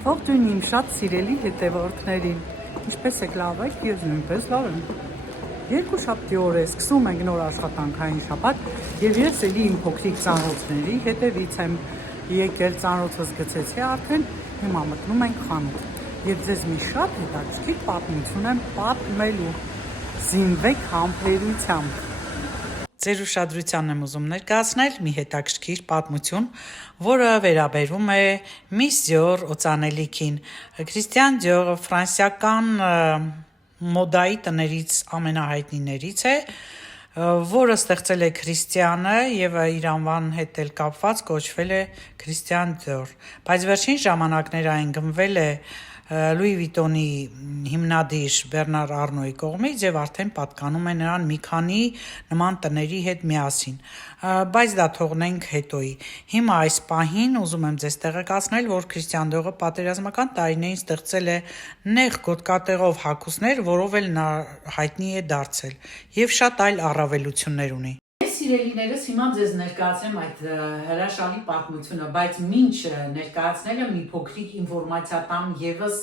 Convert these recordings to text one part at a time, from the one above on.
Ողջույն իմ շատ սիրելի հետևորդներին, ինչպես եք լավ եք, ես նույնպես լավ եմ։ Երկուշաբթի օր է սկսում ենք նոր աշխատանքային շաբաթ եւ ես էլի իմ փոքրիկ ծանոթների հետևից եմ եկել, ծանոթս գցեցի արդեն, հիմա մտնում ենք խանութ եւ ձեզ մի շատ հետաքրքիր պատմություն եմ պատմելու։ Զինվեք համբերությամբ։ Ձեր ուշադրությանն եմ ուզում ներկայացնել մի հետաքրքիր պատմություն, որը վերաբերում է Միսյոր օծանելիքին։ Քրիստիան Դիորը ֆրանսիական մոդայի տներից ամենահայտնիներից է, որը ստեղծել է Քրիստիանը եւ իր անվան հետ էլ կապված կոչվել է Քրիստիան Դիոր։ Բայց վերջին ժամանակներային գնվել է Լուի Վիտոնի հիմնադիր Բեռնար Արնոյի կողմից եւ արդեն պատկանում է նրան մի քանի նման տների հետ միասին, բայց դա թողնենք հետոյի։ Հիմա այս պահին ուզում եմ ձեզ տեղեկացնել, որ Քրիստիան Դիորը պատերազմական տարիներին ստեղծել է նեղ գոտկատեղով հագուստներ, որով էլ նա հայտնի է դարձել եւ շատ այլ առավելություններ ունի։ Սիրելիներս, հիմա ձեզ ներկայացնեմ այդ հրաշալի պատմությունը, բայց մինչ ներկայացնելը մի փոքրիկ ինֆորմացիա տամ եւս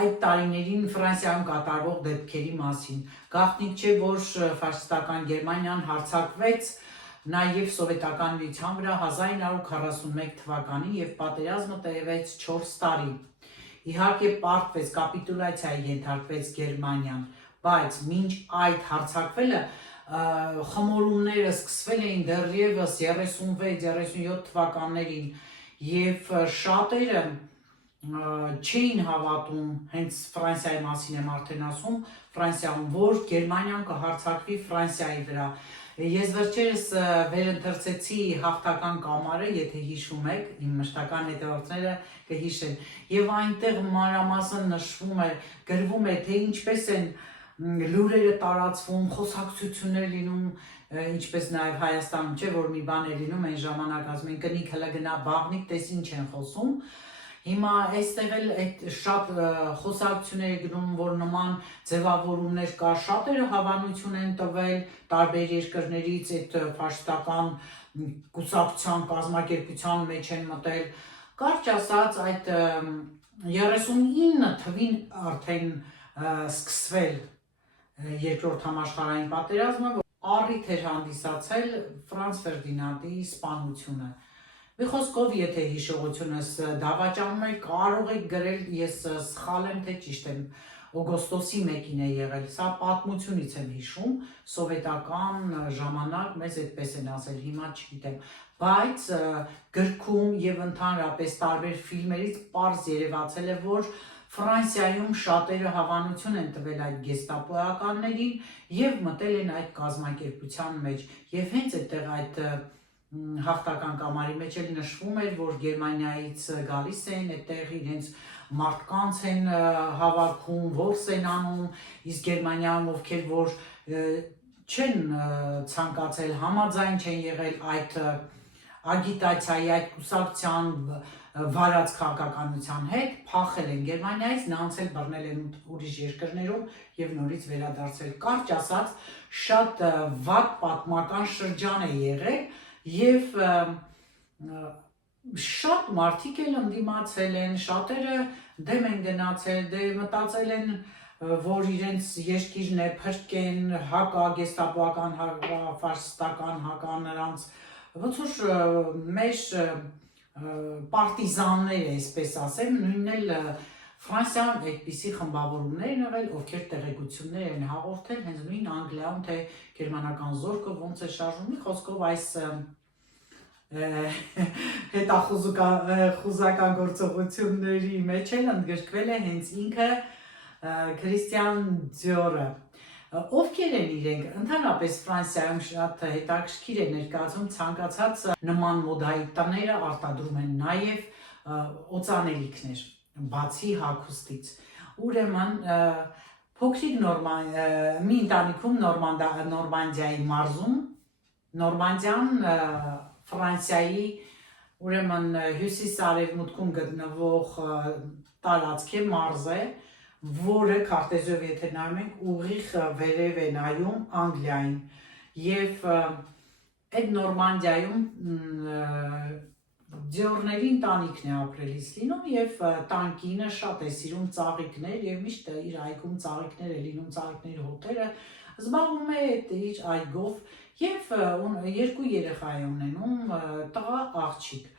այդ տարիներին Ֆրանսիայում կատարվող դեպքերի մասին։ Գաղտնիք չէ, որ ֆաշիստական Գերմանիան հարձակվեց նաեւ սովետական միության վրա 1941 թվականին եւ պատերազմը տևեց 4 տարի։ Իհարկե պարտվեց, կապիտուլյացիայի ենթարկվեց Գերմանիան, բայց մինչ այդ հարձակվելը խմորումները սկսվել էին դեռևս 36-37 թվականներին եւ շատերը չէին հավատում, հենց Ֆրանսիայի մասին եմ արդեն ասում, Ֆրանսիայում, որ Գերմանիան կհարձակվի Ֆրանսիայի վրա։ Ես վերջերս վերընթերցեցի հաղթական կամարը, եթե հիշում եք, իմ մշտական հետևորդները կհիշեն, եւ այնտեղ մանրամասն նշվում է, գրվում է, թե ինչպես են լուրերը տարածվում, խոսակցություններ լինում, ինչպես նաև Հայաստանում չէ, որ մի բան է լինում, այն ժամանակ ասում են կնիկ հլը գնա բաղնիկ, տես ինչ են խոսում։ Հիմա այստեղ էլ այդ շատ խոսակցություններ գնում, որ նման ձևավորումներ կա, շատերը հավանություն են տվել տարբեր երկրներից այդ ֆաշիստական կուսակցության կազմակերպության մեջ են մտել։ Կարճ ասած, այդ 39 թվին արդեն սկսվել Երկրորդ համաշխարհային պատերազմը, առիթ էր հանդիսացել Ֆրանց Ֆերդինանդի սպանությունը։ Մի խոսքով, եթե հիշողությունս դավաճանում է, կարող եք գրել, ես սխալ եմ, թե ճիշտ եմ, օգոստոսի 1-ին է եղել, սա պատմությունից եմ հիշում, սովետական ժամանակ մեզ այդպես են ասել, հիմա չգիտեմ, բայց գրքում եւ ընդհանրապես տարբեր ֆիլմերից պարզ երևացել է, որ Ֆրանսիայում շատերը հավանություն են տվել այդ գեստապոյականներին եւ մտել են այդ կազմակերպության մեջ եւ հենց այդտեղ այդ հաղթական կամարի մեջ էլ նշվում էր, որ Գերմանիայից գալիս են այդտեղ իրենց մարդկանց են հավաքում, որս են անում, իսկ Գերմանիայում ովքեր որ չեն ցանկացել համաձայն չեն եղել այդ ագիտացիայի, այդ կուսակցության վարած քաղաքականության հետ, փախել են Գերմանիայից, նրանց էլ բռնել են ուրիշ երկրներում եւ նորից վերադարձել։ Կարճ ասած, շատ վատ պատմական շրջան է եղել եւ շատ մարդիկ էլ ընդդիմացել են, շատերը դեմ են գնացել, մտածել են, որ իրենց երկիրն է փրկեն, հակա գեստապոական, ֆաշիստական, հակա նրանց, ոնց որ մեր պարտիզաններ, այսպես ասեմ, նույնն էլ Ֆրանսիայում այդպիսի խմբավորումներ են եղել, ովքեր տեղեկություններ են հաղորդել հենց նույն Անգլիայում, թե գերմանական զորքը ոնց է շարժվում, մի խոսքով այս հետախուզական գործողությունների մեջ էլ ընդգրկվել է հենց ինքը Քրիստիան Դիորը։ Ովքեր են իրենք, ընդհանրապես Ֆրանսիայում շատ հետաքրքիր է ներկայացում ցանկացած նման մոդայի տները արտադրում են նաև օծանելիքներ, բացի հագուստից։ Ուրեմն փոքրիկ մի ընտանիքում Նորմանդիայի մարզում, Նորմանդիան Ֆրանսիայի ուրեմն հյուսիս-արևմուտքում գտնվող տարածք է, մարզ է, որը քարտեզով եթե նայում ենք ուղիղ վերև է նայում Անգլիային եւ այդ Նորմանդիայում ձիորների ընտանիքն է ապրելիս լինում եւ տանկինը շատ է սիրում ծաղիկներ եւ միշտ իր այգում ծաղիկներ է լինում, ծաղիկների հոտերը զբաղվում է իր այգով եւ երկու երեխա է ունենում, տղա աղջիկ։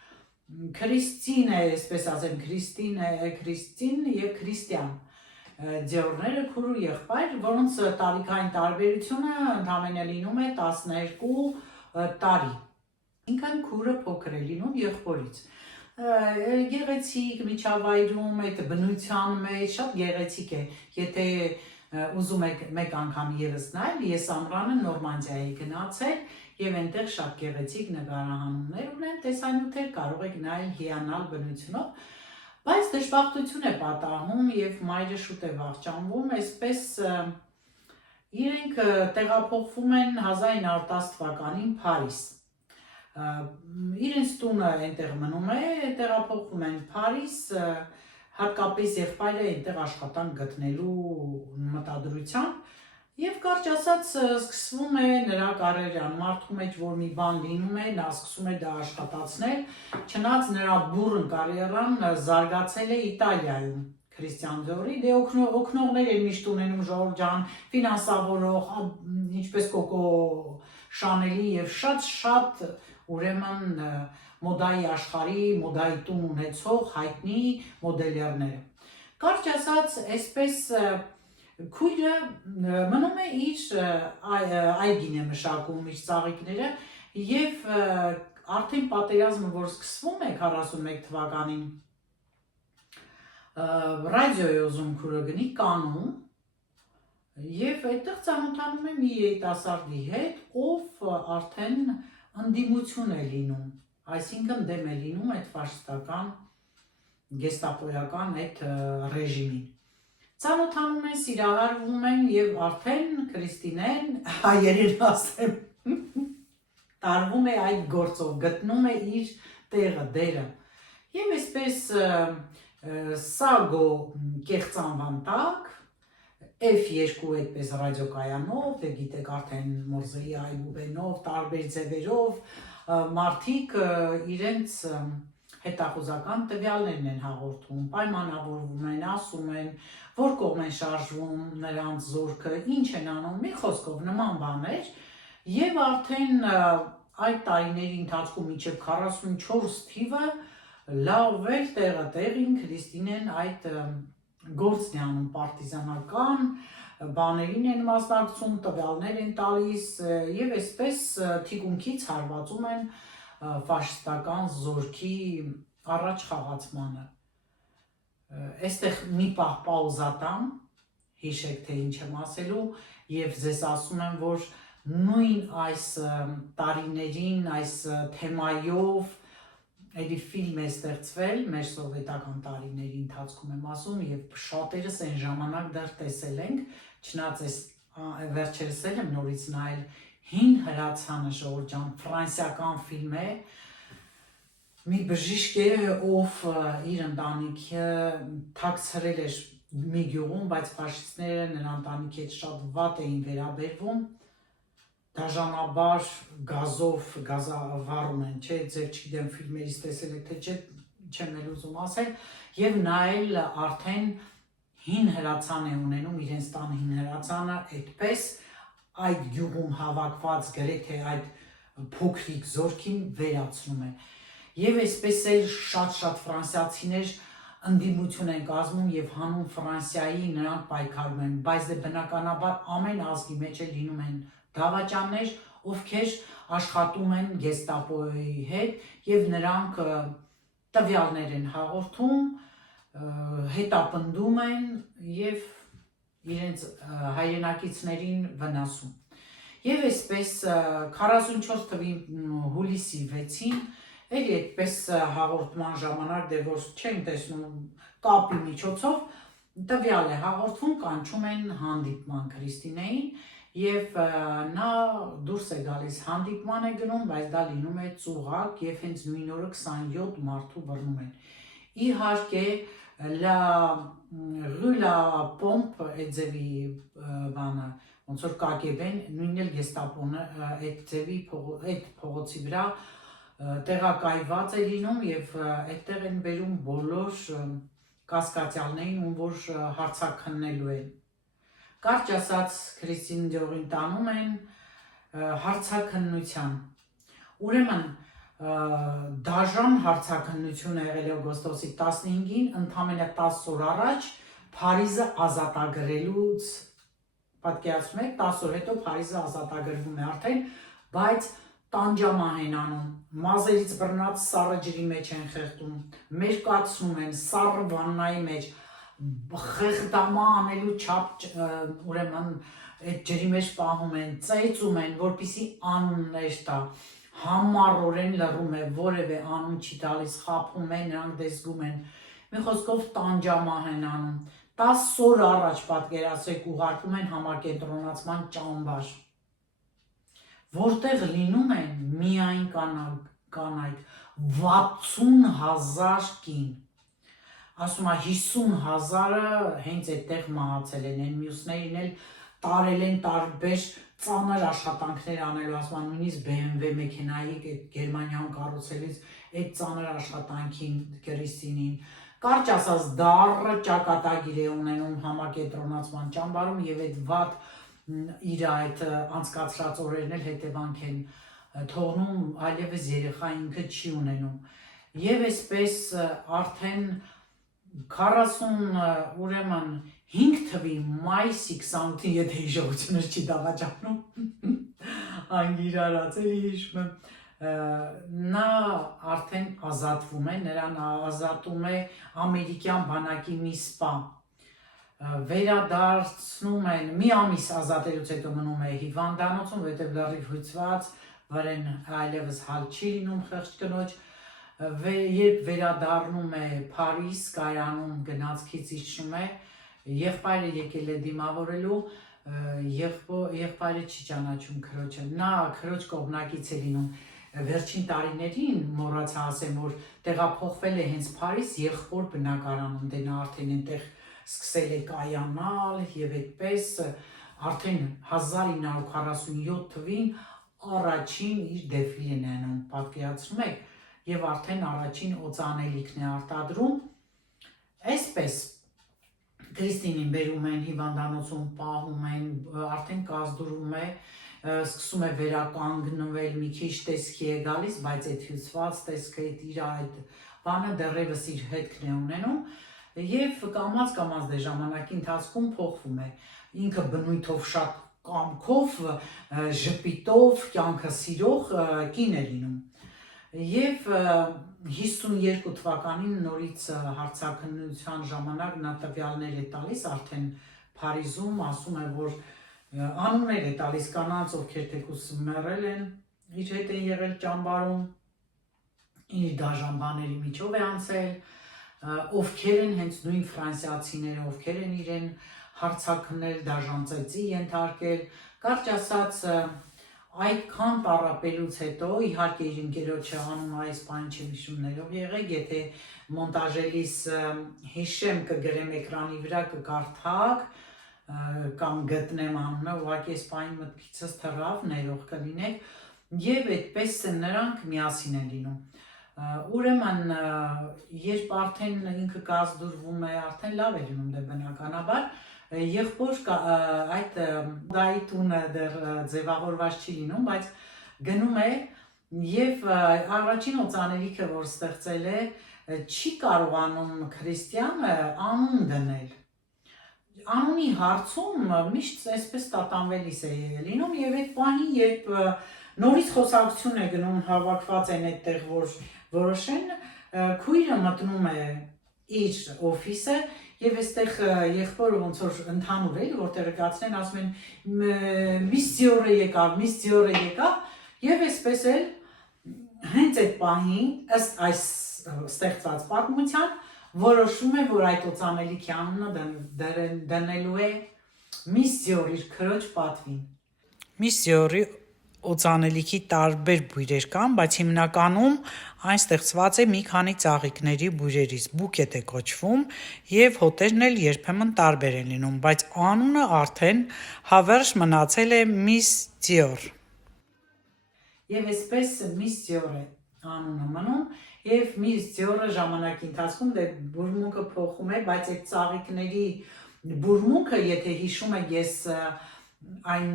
Քրիստին է, այսպես ասեմ, Քրիստին եւ Քրիստիան ձիորները քուր ու եղբայր, որոնց տարիքային տարբերությունը ընդամենը լինում է 12 տարի։ Ինքան քուրը փոքր է լինում եղբորից։ Գեղեցիկ, միջավայրում, այդ բնության մեջ շատ գեղեցիկ է։ Եթե ուզում եք մեկ անգամ եւս նայել, ես ամռանը Նորմանդիայի գնացել եւ այնտեղ շատ գեղեցիկ նկարահանումներ ունեն, տեսանյութեր կարող եք նայել հիանալ բնությունով, բայց դժբախտություն է պատահում եւ մայրը շուտ է վախճանվում, այսպես իրենք տեղափոխվում են 1910 թվականին Փարիզ։ Իրենց տունը այնտեղ մնում է, տեղափոխվում են Փարիզ, հատկապես եղբայրը այնտեղ աշխատանք գտնելու մտադրությամբ եւ կարճ ասած սկսվում է նրա կարիերան, մարդու մեջ որ մի բան լինում է, նա սկսում է դա աշխատացնել, չնայած նրա բուրըն կարիերան զարգացել է Իտալիայում, Քրիստիան Դիորի, դե օգնողներ են միշտ ունենում Ժորժ ջան, ֆինանսավորող, ինչպես Կոկո Շանելի եւ շատ ուրեմն մոդայի աշխարհի, մոդայի տուն ունեցող հայտնի մոդելյերները։ Կարճ ասած, այսպես քույրը մնում է իր այգին է մշակում իր ծաղիկները եւ արդեն պատերազմը, որ սկսվում է 41 թվականին, ռադիոյի ուզում քուրը գնի Կանում եւ այդտեղ ծանոթանում է մի երիտասարդի հետ, ով արդեն ընդդիմություն է լինում, այսինքն դեմ է լինում այդ ֆաշիստական գեստապոյական այդ ռեժիմին։ Ծանոթանում են, սիրահարվում են եւ արդեն Քրիստինեն հայերեն ասեմ տարվում է այդ գործով, գտնում է իր տեղը, դերը։ Եվ այսպես Սագո կեղծանվան տակ F2 այդպես ռադիոկայանով, դե գիտեք արդեն Մորզեի այգուբենով, տարբեր ձևերով մարդիկ իրենց հետախուզական տվյալներն են հաղորդում, պայմանավորվում են, ասում են, որ կողմ են շարժվում նրանց զորքը, ինչ են անում, մի խոսքով նման բաներ, եւ արդեն այդ տարիների ընթացքում մինչև 44 թիվը լավ էր տեղը տեղին Քրիստինեն այդ գործն է անում պարտիզանական բաներին են մասնակցում, տվյալներ են տալիս եւ այսպես թիկունքից հարվածում են ֆաշիստական զորքի առաջ խաղացմանը։ Այստեղ մի պահ պաուզա տամ, հիշեք թե ինչ եմ ասելու եւ ձեզ ասում եմ, որ նույն այս տարիներին, այս թեմայով Էդի ֆիլմ է ստեղծվել մեր սովետական տարիների ընթացքում եմ ասում եւ շատերս այն ժամանակ դեռ տեսել ենք, չնայած այս վերջերս եմ նորից նայել Հին հրացանը Ժորժ ջան, ֆրանսիական ֆիլմ է, մի բժիշկ է, ով իր ընտանիքը թաքցրել էր մի գյուղում, բայց ֆաշիստները նրա ընտանիքի հետ շատ վատ էին վերաբերվում, դաժանաբար գազով գազավառում են, չէ, ձեր չգիտեմ ֆիլմերից տեսել եք, թե չէ, չեմ էլ ուզում ասել, եւ նայել արդեն հին հրացան է ունենում, իրենց տան հին հրացանը այդպես այդ գյուղում հավաքված գրեթե այդ փոքրիկ զորքին վերացնում է։ Եվ այսպես էլ շատ ֆրանսիացիներ ընդդիմություն են կազմում եւ հանուն Ֆրանսիայի նրանք պայքարում են, բայց դե բնականաբար ամեն ազգի մեջ է լինում են դավաճաններ, ովքեր աշխատում են գեստապոյի հետ եւ նրանք տվյալներ են հաղորդում, հետապնդում են եւ իրենց հայրենակիցներին վնասում։ Եվ այսպես 44 թվականի հուլիսի 6-ին էլի այդպես հաղորդման ժամանակ դե որ չեն տեսնում կապի միջոցով տվյալ է հաղորդվում, կանչում են հանդիպման Քրիստինեին եւ նա դուրս է գալիս հանդիպման է գնում, բայց դա լինում է ծուղակ եւ հենց նույն օրը 27 մարդու բռնում են։ Իհարկե Rue la Pompe այդ ձևի բանը, ոնց որ կագեբեն, նույնն էլ գեստապոնը այդ ձևի այդ փողոցի վրա տեղակայված է լինում եւ այդտեղ են բերում բոլոր կասկածյալներին, ում որ հարցաքննելու են։ Կարճ ասած, Քրիստին Դիորին տանում են հարցաքննության։ Ուրեմն դաժան հարցաքննություն եղել է օգոստոսի 15-ին, ընդամենը 10 օր առաջ Փարիզը ազատագրելուց, պատկերացնում եք, 10 օր հետո Փարիզը ազատագրվում է արդեն, բայց տանջամահ են անում, մազերից բռնած սառը ջրի մեջ են խեղդում, մերկացնում են, սառը վաննայի մեջ, խեղդամա անելու չափ, ուրեմն այդ ջրի մեջ պահում են, ծեծում են, որպեսզի անուններ տա, համառորեն լռում է, որևէ անուն չի տալիս, խաբում են, նրանք դեսգում են, մի խոսքով տանջամահ են անում, 10 օր առաջ պատկերացրեք ուղարկում են համակենտրոնացման ճամբար, որտեղ լինում են միայն կանայք, 60,000 կին, ասում է 50,000-ը հենց այդտեղ մահացել են, են մյուսներին էլ տարել են տարբեր ծանր աշխատանքներ անելու, ասում է նույնիսկ BMW մեքենայի Գերմանիայում կառուցելիս այդ ծանր աշխատանքին Քրիստինին, կարճ ասած դառը ճակատագիր է ունենում համակենտրոնացման ճամբարում եւ այդ վատ իր այդ անցկացրած օրերն էլ հետևանք են թողնում, այլևս երեխա ինքը չի ունենում եւ այսպես արդեն 40 ուրեմն 5 թվի մայիսի 28-ին, եթե հիշողությունը չի դավաճանում, անգիրարած էլի հիշում եմ, նա արդեն ազատվում է, նրան ազատում է ամերիկյան բանակի մի սպա, վերադարձնում են, մի ամիս ազատելուց հետո մնում է հիվանդանոցում, որտեղ լրիվ հույծված, վրեն այլևս հալ չի լինում խեղճ կնոջ, երբ վերադառնում է Փարիզ, կայանում գնացքից իջնում է, եղբայրը եկել է դիմավորելու, եղբայրը չի ճանաչում քրոջը, նա քրոջ կողմնակից է լինում, վերջին տարիներին մոռացա ասեմ, որ տեղափոխվել է հենց Փարիզ եղբոր բնակարանում, դե նա արդեն այնտեղ սկսել է կայանալ եւ այդպես արդեն 1947 թվին առաջին իր դեֆիլեն է անում, պատկերացնում եք, եւ արդեն առաջին օծանելիքն է արտադրում, այսպես Քրիստինին բերում են հիվանդանոցում, պահում են, արդեն կազդուրում է, սկսում է վերականգնվել, մի քիչ տեսքի է գալիս, բայց այդ հյուսված տեսքը իր այդ բանը դեռևս իր հետքն է ունենում եւ կամած դե ժամանակի ընթացքում փոխվում է, ինքը բնույթով շատ կամքով, ժպիտով, կյանքը սիրող կին է լինում եւ 52 թվականին նորից հարցաքննության ժամանակ նա տվյալներ է տալիս արդեն Փարիզում, ասում է, որ անուններ է տալիս կանանց, ովքեր թեկուզ մեռել են, իր հետ են եղել ճամբարում, իր դաժան բաների միջով է անցել, ովքեր են հենց նույն ֆրանսիացիները, ովքեր են իրեն հարցաքննել, դաժան ծեծի ենթարկել, կարճ ասած այդքան տառապելուց հետո, իհարկե իր ընկերոջը անունը այս բանը չեմ հիշումներով եղեք, եթե մոնտաժելիս հիշեմ կգրեմ էկրանի վրա կկարդակ կամ գտնեմ անունը, ուղղակի այս բանի մտքիցս թռավ, ներող կլինեք եւ այդպես նրանք միասին են լինում։ Ուրեմն երբ արդեն ինքը կազդուրվում է, արդեն լավ է լինում դե բնականաբար եղբոր այդ դայի տունը դեռ ձևավորված չի լինում, բայց գնում է եւ առաջին օծանելիքը, որ ստեղծել է, չի կարողանում քրիստիանը անուն դնել։ Անունի հարցում միշտ այսպես տատանվելիս է լինում եւ այդ բանի, երբ նորից խոսակցություն է գնում, հավաքված են այդտեղ, որ որոշեն, քույրը մտնում է իր օֆիսը եւ այստեղ եղբորը ոնց որ ընդհանուր է, որտեղ կացնեն, ասում են միսիորը եկավ եւ այսպես էլ հենց այդ պահին ըստ այս ստեղծված պատմության որոշում է, որ այդ օծանելիքի անունը դնելու է միսիոր իր քրոջ պատվին։ Միսիորի օծանելիքի տարբեր բույրեր կան, բայց հիմնականում այն ստեղծված է մի քանի ծաղիկների բույրերից, բուկետ է կոչվում եւ հոտերն էլ երբեմն տարբեր են լինում, բայց անունը արդեն հավերժ մնացել է Miss Dior։ Եվ այսպես Miss Dior է անունը մնում եւ միս ձյորը ժամանակի ընթացքում դե բուրմունքը փոխում է, բայց այդ ծաղիկների բուրմունքը, եթե հիշում եք, ես այն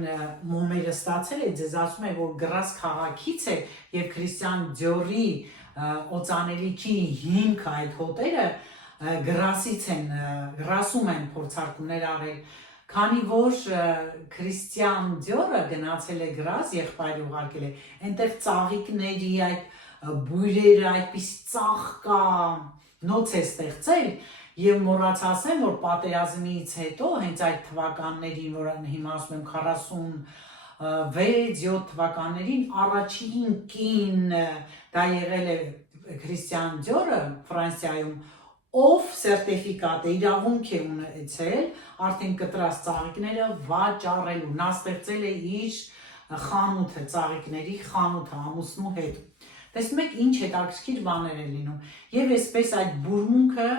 մոմերը ստացել է, ձեզ ասում եմ, որ գրաս քաղաքից է եւ Քրիստիան Դիորի օծանելիքի հիմքը այդ հոտերը գրասից են, գրասում են փորձարկումներ արել, քանի որ Քրիստիան Դիորը գնացել է գրաս, եղբայրը ուղարկել է, այնտեղ ծաղիկների այդ բույրերը այդպես ծաղկա նոց է ստեղծել եւ մոռաց ասեմ, որ պատերազմից հետո հենց այդ թվականներին, որ հիմա ասում եմ 46-7 թվականներին առաջին կին դա եղել է Քրիստիան Դիորը Ֆրանսիայում, ով սերտիֆիկատ է, իրավունք է ունեցել արդեն կտրած ծաղիկները վաճառելու, նա ստեղծել է իր խանութը, ծաղիկների խանութը ամուսնու հետ։ Տեսնում եք ինչ հետաքրքիր բաներ են լինում եւ այսպես այդ բուրմունքը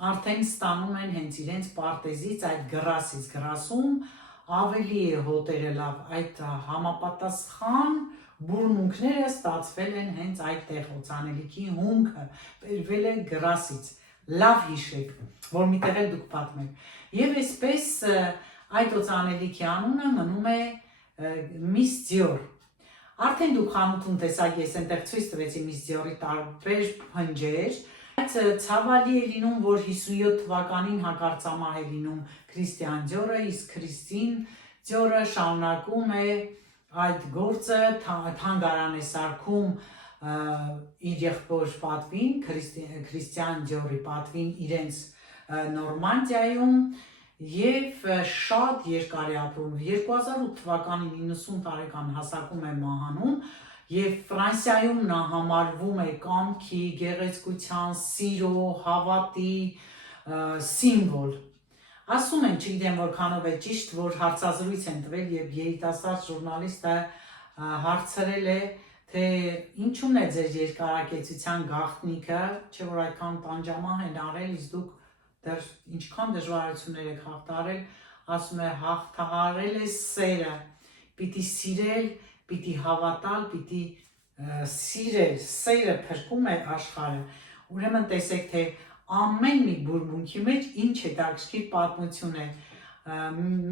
արդեն ստանում են հենց իրենց պարտեզից այդ գրասից, գրասում ավելի է հոտերը լավ, այդ համապատասխան բուրմունքները ստացվել են հենց այդտեղ օծանելիքի հումքը, բերվել է գրասից, լավ հիշեք, որ միտեղ էլ դուք պատմեք, եւ այսպես այդ օծանելիքի անունը մնում է միս Դիոր, արդեն դուք խանութում տեսակ, ես այնտեղ ցույց տվեցի միս Դիորի տարբեր փնջեր. Ցավալի է լինում, որ 57 թվականին հակարծամահ է լինում Քրիստիան Դիորը, իսկ Քրիստին Դիորը շարունակում է այդ գործը, թանգարան է սարքում իր եղբոր պատվին, Քրիստիան Դիորի պատվին իրենց Նորմանդիայում եւ շատ երկար է ապրում, 2008 թվականին 90 տարեկան հասակում է մահանում եւ Ֆրանսիայում նա համարվում է կամքի, գեղեցկության, սիրո, հավատի սիմվոլ։ Ասում են, չգիտեմ որքանով է ճիշտ, որ հարցազրույց են տվել եւ երիտասարդ ժուրնալիստը հարցրել է, թե ինչու՞ն է ձեր երկարակեցության գաղտնիքը, չէ՞ որ այդքան տանջամահ են արել, իսկ դուք դեռ ինչքան դժվարություններ եք հաղթահարել, ասում է հաղթահարել է սերը, պիտի սիրել, պիտի հավատալ, պիտի սիրել, սերը փրկում է աշխարհը։ Ուրեմն տեսեք, թե ամեն մի բուրմունքի մեջ ինչ հետաքրքիր պատմություն է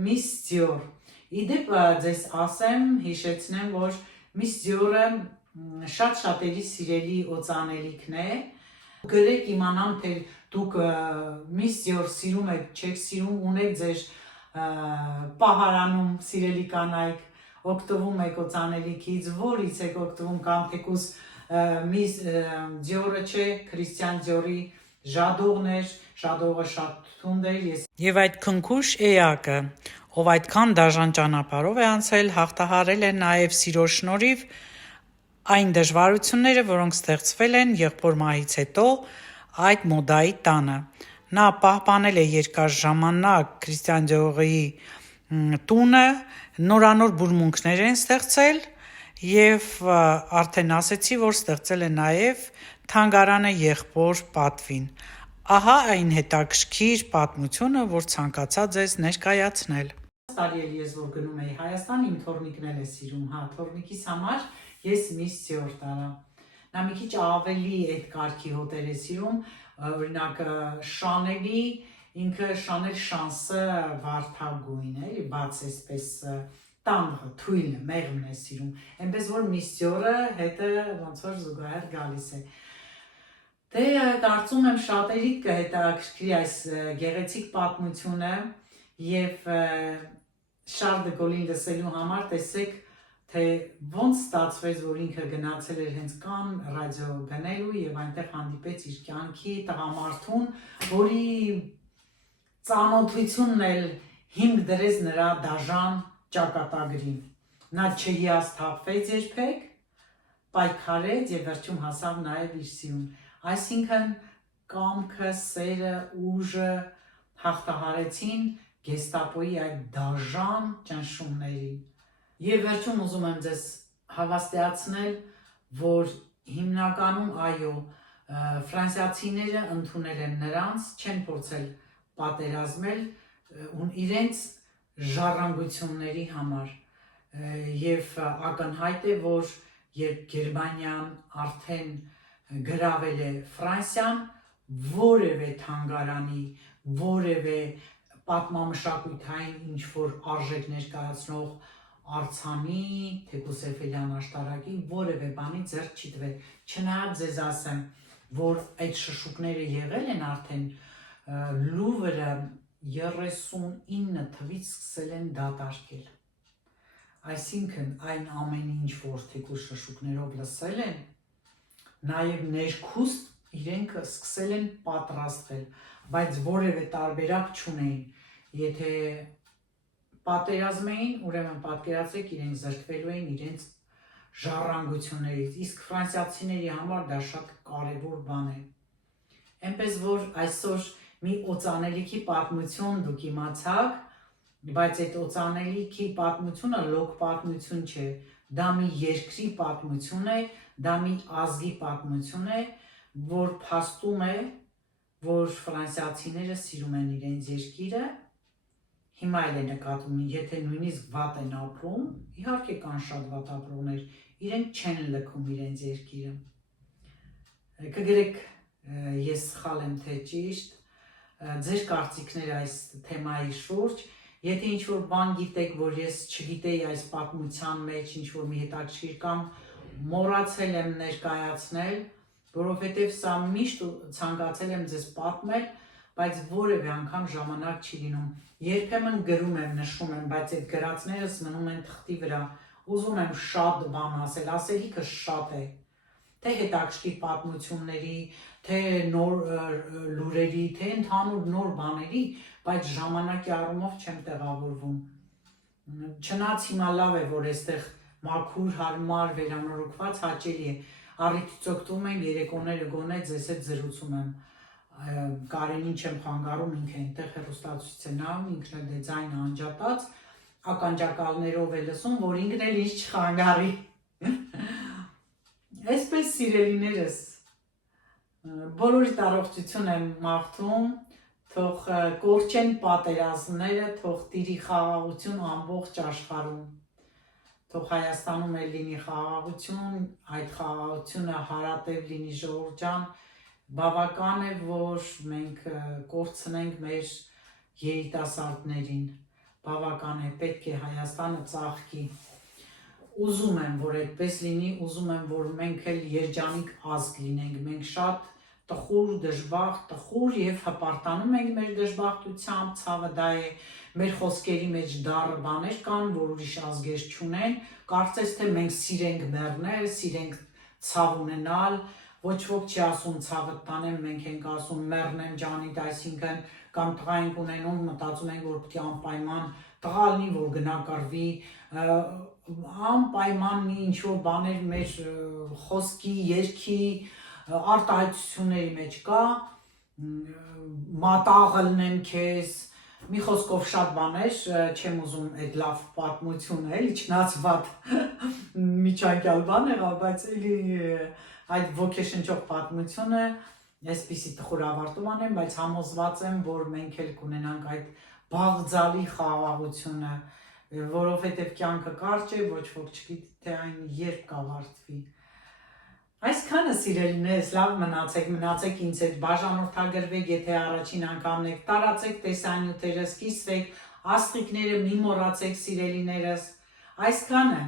միս Դիոր։ Իդեպ ձեզ ասեմ, հիշեցնեմ, որ միս Դիորը շատ շատերի սիրելի օծանելիքն է։ Գրեք իմանամ, թե դուք միս Դիոր սիրում եք, չեք սիրում, ունեք ձեր պահարանում սիրելի կանայք, օգտվում եք օծանելիքից, որից եք օգտվում կամ թեկուզ միս Դիորը չէ, Քրիստիան Դիորի ժադողն էր, ժադողը շատ թունդ էր եւ այդ քնքուշ էակը, ով այդքան դաժան ճանապարհով է անցել, հաղթահարել է նաեւ սիրո շնորհիվ այն դժվարությունները, որոնք ստեղծվել են եղբոր մահից հետո այդ մոդայի տանը։ Նա պահպանել է երկար ժամանակ Քրիստիան Դիորի տունը, նորանոր բուրմունքներ են ստեղծել եւ արդեն ասեցի, որ ստեղծել է նաեւ թանգարանը եղբոր պատվին։ Ահա այն հետաքրքիր պատմությունը, որ ցանկացա ձեզ ներկայացնել։ Տարի էլ ես որ գնում էի Հայաստան, իմ թորնիկն էլ է սիրում, հա, թորնիկիս համար ես միս Դիոր տարա։ Նա մի քիչ ավելի այդ կարգի հոտեր է սիրում, օրինակ Շանելի, ինքը Շանել Շանսը վարդագույն է, բաց էսպես տանղը, թույլը, մեղմն է սիրում, այնպես որ միս Դիորը հետը ոնց որ զուգահեռ գալիս է։ Դե կարծում եմ շատերիդ կհետաքրքրի այս գեղեցիկ պատմությունը եւ Շարլ դը Գոլին լսելու համար տեսեք, թե ոնց ստացվեց, որ ինքը գնացել էր հենց Կանն ռադիո գնելու եւ այնտեղ հանդիպեց իր կյանքի տղամարդուն, որի ծանոթությունն էլ հիմք դրեց նրա դաժան ճակատագրին։ Նա չհիասթափվեց երբեք, պայքարեց եւ վերջում հասավ նաեւ իր սիրուն։ Այսինքն կամքը, սերը, ուժը հաղթահարեցին գեստապոյի այդ դաժան ճնշումներին։ Եվ վերջում ուզում եմ ձեզ հավաստիացնել, որ հիմնականում այո, ֆրանսիացիները ընդունել են նրանց, չեն փորձել պատերազմել իրենց ժառանգությունների համար եւ ակնհայտ է, որ երբ Գերմանիան արդեն գրավել է Ֆրանսիան, որևէ թանգարանի, որևէ պատմամշակութային ինչ-որ արժեք ներկայացնող արձանի, թեկուզ Էյֆելյան աշտարակի, որևէ բանի ձեռք չի տվել։ Չնայած ձեզ ասեմ, որ այդ շշուկները եղել են արդեն Լուվրը 39 թվից սկսել են դատարկել։ Այսինքն այն ամեն ինչ, որ թեկուզ շշուկներով լսել են, նաև ներքուստ իրենք սկսել են պատրաստվել, բայց որևէ տարբերակ չունեին։ Եթե պատերազմ էին, ուրեմն պատկերացրեք իրենք զրկվելու էին իրենց ժառանգություններից, իսկ ֆրանսիացիների համար դա շատ կարևոր բան է։ Էնպես որ այսօր մի օծանելիքի պատմություն դուք իմացաք, բայց այդ օծանելիքի պատմությունը լոկ պատմություն չէ, դա մի երկրի պատմություն է, դա մի ազգի պատմություն է, որ փաստում է, որ ֆրանսիացիները սիրում են իրենց երկիրը, հիմա էլ է նկատում, եթե նույնիսկ վատ են ապրում, իհարկե կան շատ վատ ապրողներ, իրենք չեն լքում իրենց երկիրը։ Կգրեք ես սխալ եմ թե ճիշտ, ձեր կարծիքները այս թեմայի շուրջ, եթե ինչ-որ բան գիտեք, որ ես չգիտեի այս պատմության մեջ, ինչ-որ մի հետաքրքիր կամ մոռացել եմ ներկայացնել, որովհետև սա միշտ ցանկացել եմ ձեզ պատմել, բայց որևէ անգամ ժամանակ չի լինում։ Երբեմն գրում եմ, նշում եմ, բայց այդ գրածներս մնում են թղթի վրա, ուզում եմ շատ բան ասել, ասելիքը շատ է, թե հետաքրքիր պատմությունների, թե նոր լուրերի, թե ընդհանուր նոր բաների, բայց ժամանակի առումով չեմ տեղավորվում։ Չնայած հիմա լավ է, որ այստեղ մաքուր, հարմար, վերանորոգված հաճելի է։ Առիթից օգտվում եմ, երեկոները գոնե ձեզ հետ զրուցում եմ։ Կարենին չեմ խանգարում, ինքը այնտեղ հեռուստացույց է նայում, ինքն էլ ձայնը անջատած, ականջակալներով է լսում, որ ինքն էլ ինչ չխանգարի։ Այսպես սիրելիներս, բոլորիդ առողջություն եմ մաղթում, թող կորչեն պատերազմները, թող տիրի խաղաղություն ամբողջ աշխարհում, թող Հայաստանում էլ լինի խաղաղություն, այդ խաղաղությունը հարատև լինի ժողովուրդ ջան, բավական է, որ մենք կորցնենք մեր երիտասարդներին, բավական է, պետք է Հայաստանը ծաղկի։ Ուզում եմ, որ այդպես լինի, ուզում եմ, որ մենք էլ երջանիկ ազգ լինենք, մենք շատ տխուր, դժբախտ, տխուր եւ հպարտանում ենք մեր դժբախտությամբ, ցավը դա է, մեր խոսքերի մեջ դառը բաներ կան, որ ուրիշ ազգեր չունեն, կարծես թե մենք սիրենք մեռնել, սիրենք ցավ ունենալ, ոչ ոք չի ասում ցավը տանեմ, մենք ենք ասում մեռնեմ ջանիդ, այսինքն կամ տղա ենք ունենում, մտածում ենք, որ պետք է անպայման տղա լինի, որ գնա կռվի, անպայման մի ինչ-որ բաներ մեր խոսքի, երգի, արտահայտությունների մեջ կա, մատաղ լնեմ քեզ, մի խոսքով շատ բաներ, չեմ ուզում այդ լավ պատմությունը, էլի չնայած վատ միջանկյալ բան եղավ, բայց էլի այդ ոգեշնչող պատմությունը այսպիսի տխուր ավարտում անեմ, բայց համոզված եմ, որ մենք էլ կունենանք այդ բաղձալի խաղաղությունը, որովհետև կյանքը կարճ է, ոչ ոք չգիտի, թե այն երբ կավարտվի։ Այսքանը սիրելիներս, լավ մնացեք ինձ հետ, բաժանորդագրվեք, եթե առաջին անգամն եք, տարածեք տեսանյութերս, կիսվեք, աստղիկները մի մոռացեք սիրելիներս, այսքանը։